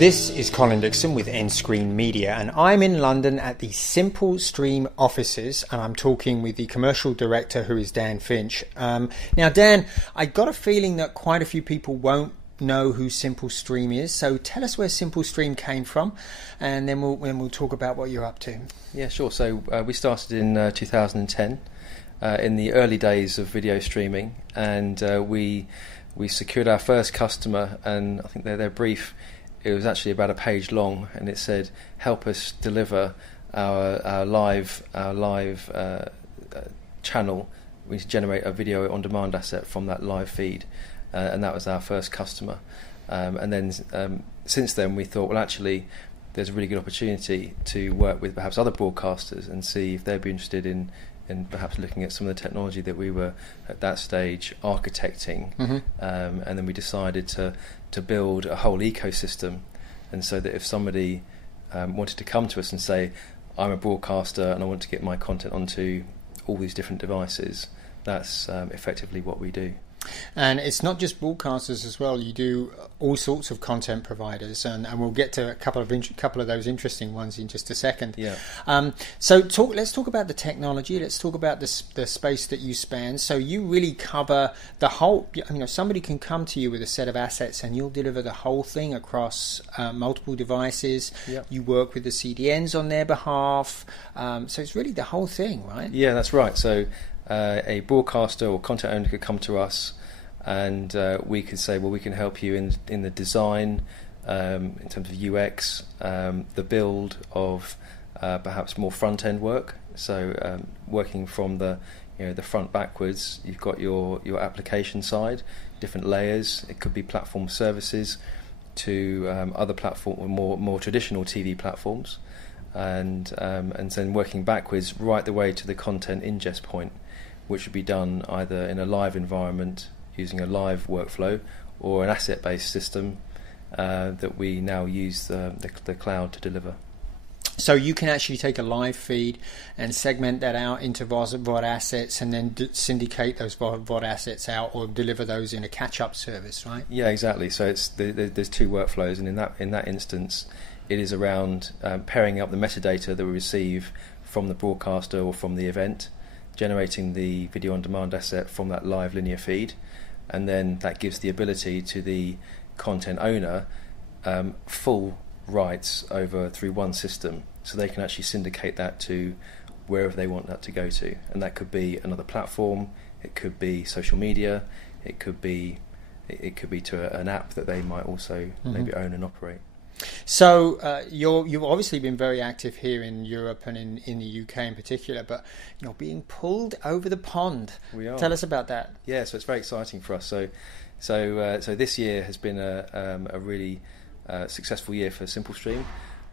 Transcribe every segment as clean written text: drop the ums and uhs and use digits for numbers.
This is Colin Dixon with nScreen Media, and I'm in London at the Simplestream offices, and I'm talking with the commercial director, who is Dan Finch. Now, Dan, I got a feeling that quite a few people won't know who Simplestream is, so tell us where Simplestream came from, and then we'll talk about what you're up to. Yeah, sure. So we started in 2010, in the early days of video streaming, and we secured our first customer, and I think their brief, it was actually about a page long, and it said, "Help us deliver our live channel. We need to generate a video on demand asset from that live feed," and that was our first customer. And then since then, we thought, well, actually, there's a really good opportunity to work with perhaps other broadcasters and see if they'd be interested in perhaps looking at some of the technology that we were at that stage architecting. Mm-hmm. And then we decided to build a whole ecosystem, and so that if somebody wanted to come to us and say, I'm a broadcaster and I want to get my content onto all these different devices, that's effectively what we do. And it's not just broadcasters as well. You do all sorts of content providers, and we'll get to a couple of those interesting ones in just a second. Yeah. So let's talk about the technology. Let's talk about the space that you span. So you really cover the whole. Somebody can come to you with a set of assets, and you'll deliver the whole thing across multiple devices. Yep. You work with the CDNs on their behalf. So it's really the whole thing, right? Yeah, that's right. So a broadcaster or content owner could come to us, and we could say, well, we can help you in the design, in terms of UX, the build of perhaps more front end work. So working from the front backwards, you've got your application side, different layers. It could be platform services to other platform, more traditional TV platforms, and then working backwards right the way to the content ingest point, which would be done either in a live environment using a live workflow or an asset-based system that we now use the cloud to deliver. So you can actually take a live feed and segment that out into VOD assets, and then syndicate those VOD assets out, or deliver those in a catch-up service, right? Yeah, exactly. So there's two workflows, and in that instance, it is around pairing up the metadata that we receive from the broadcaster or from the event, generating the video on demand asset from that live linear feed, and then that gives the ability to the content owner full rights through one system, so they can actually syndicate that to wherever they want that to go to, and that could be another platform, it could be social media, it could be to an app that they might also maybe own and operate. So you've obviously been very active here in Europe and in the UK in particular, but you're being pulled over the pond. We are. Tell us about that. Yeah, so it's very exciting for us. So this year has been a really successful year for Simplestream.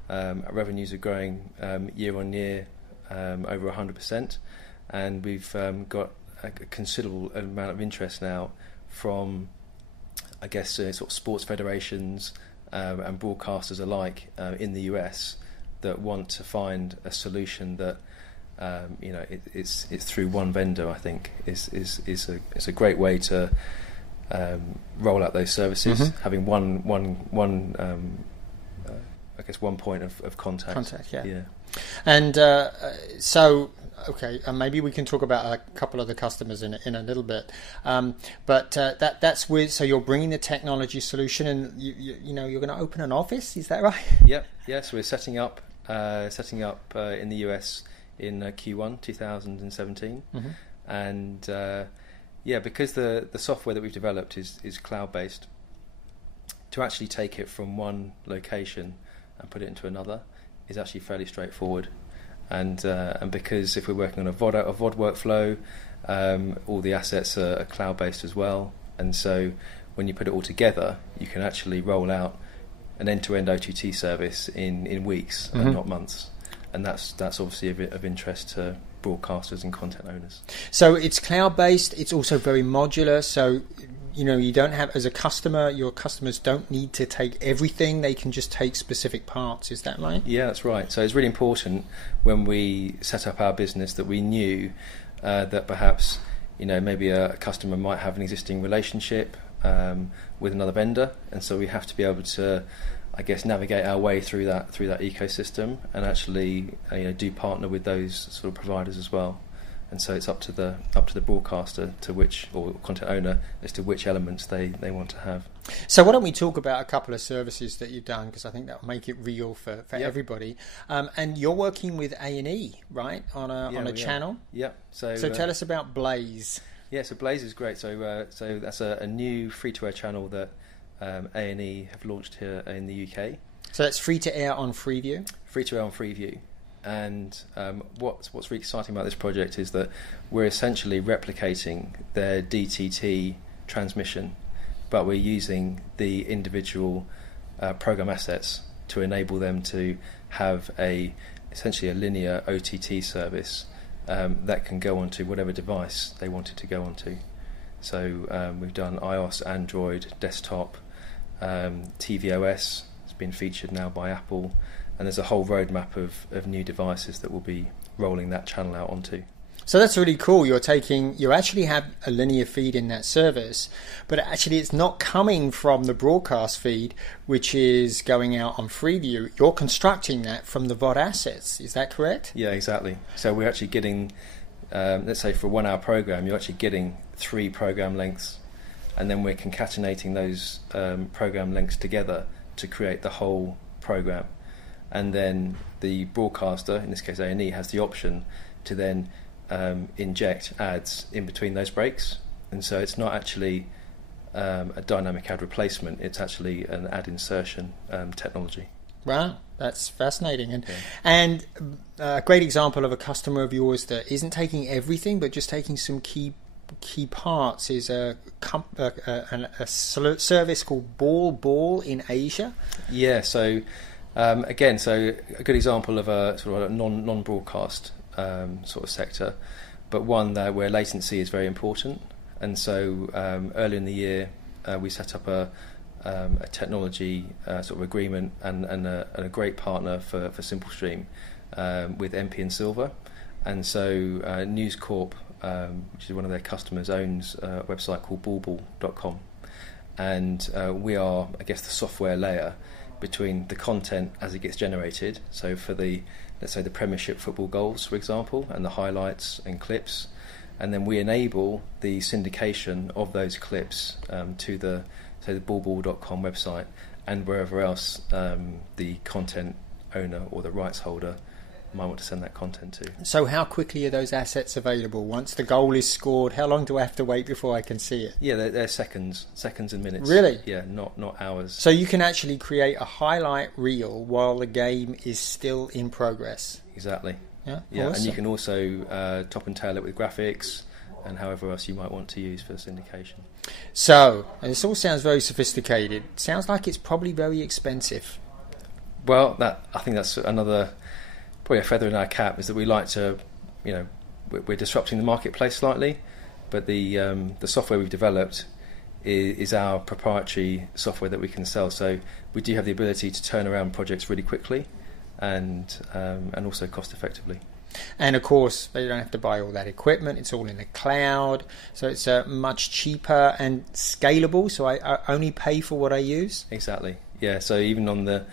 Our revenues are growing year on year over 100%, and we've got a considerable amount of interest now from, I guess, sort of sports federations and broadcasters alike in the US that want to find a solution that it's through one vendor. I think is a great way to roll out those services, having one I guess one point of contact. Yeah. And okay, maybe we can talk about a couple of the customers in a little bit. But that's with. So you're bringing the technology solution, and you're going to open an office. Is that right? Yep. Yes, we're setting up in the US in Q1 2017, and because the software that we've developed is cloud based, to actually take it from one location and put it into another is actually fairly straightforward. And because if we're working on a VOD workflow, all the assets are cloud-based as well, and so when you put it all together, you can actually roll out an end-to-end OTT service in weeks and not months, and that's obviously of interest to broadcasters and content owners. So it's cloud-based. It's also very modular. So you don't have, as a customer, your customers don't need to take everything. They can just take specific parts. Is that right? Yeah, that's right. So it's really important when we set up our business that we knew that perhaps maybe a customer might have an existing relationship with another vendor, and so we have to be able to I guess, navigate our way through that ecosystem, and actually do partner with those sort of providers as well. And so it's up to the broadcaster or content owner as to which elements they want to have. So why don't we talk about a couple of services that you've done, because I think that will make it real for everybody. And you're working with A&E, right, on a channel? Yeah. So tell us about Blaze. Yeah, so Blaze is great. So that's a new free-to-air channel that A&E have launched here in the UK. So that's free to air on Freeview? Free to air on Freeview. And what's really exciting about this project is that we're essentially replicating their DTT transmission, but we're using the individual program assets to enable them to have essentially a linear OTT service that can go onto whatever device they want it to go onto. So we've done iOS, Android, desktop, tvOS. It's been featured now by Apple. And there's a whole roadmap of new devices that will be rolling that channel out onto. So that's really cool. You actually have a linear feed in that service, but actually it's not coming from the broadcast feed, which is going out on Freeview. You're constructing that from the VOD assets. Is that correct? Yeah, exactly. So we're actually getting, let's say for a 1 hour program, you're actually getting 3 program lengths, and then we're concatenating those program lengths together to create the whole program. And then the broadcaster, in this case A&E, has the option to then inject ads in between those breaks. And so it's not actually a dynamic ad replacement, it's actually an ad insertion technology. Wow, that's fascinating. And a great example of a customer of yours that isn't taking everything but just taking some key parts is a service called BallBall in Asia. Yeah, so again, so a good example of a sort of a non-broadcast sort of sector, but one where latency is very important. And so earlier in the year, we set up a technology sort of agreement and a great partner for Simplestream with MP and Silver. And so News Corp, which is one of their customers, owns a website called BallBall.com, and we are, I guess, the software layer between the content as it gets generated. So for let's say the Premiership football goals, for example, and the highlights and clips, and then we enable the syndication of those clips to the BallBall.com website and wherever else the content owner or the rights holder might want to send that content to. So how quickly are those assets available? Once the goal is scored, how long do I have to wait before I can see it? Yeah, they're seconds and minutes. Really? Yeah, not hours. So you can actually create a highlight reel while the game is still in progress. Exactly. Yeah, awesome. And you can also top and tail it with graphics and however else you might want to use for syndication. So, and this all sounds very sophisticated. Sounds like it's probably very expensive. Well, I think that's another probably a feather in our cap, is that we like to, we're disrupting the marketplace slightly, but the software we've developed is our proprietary software that we can sell. So we do have the ability to turn around projects really quickly and also cost effectively. And of course, they don't have to buy all that equipment. It's all in the cloud, so it's much cheaper and scalable. So I only pay for what I use. Exactly. Yeah. So even on the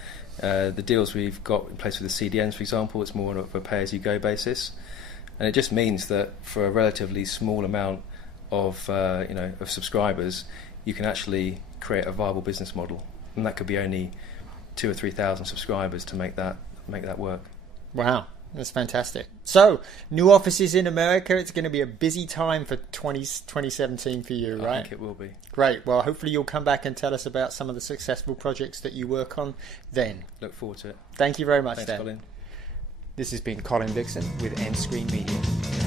deals we've got in place with the CDNs, for example, it's more of a pay-as-you-go basis, and it just means that for a relatively small amount of of subscribers, you can actually create a viable business model, and that could be only 2,000 or 3,000 subscribers to make that work. Wow. That's fantastic. So, new offices in America. It's going to be a busy time for 2017 for you, right? I think it will be. Great. Well, hopefully you'll come back and tell us about some of the successful projects that you work on then. Look forward to it. Thank you very much, Thanks, Dan. Colin. This has been Colin Dixon with nScreenMedia.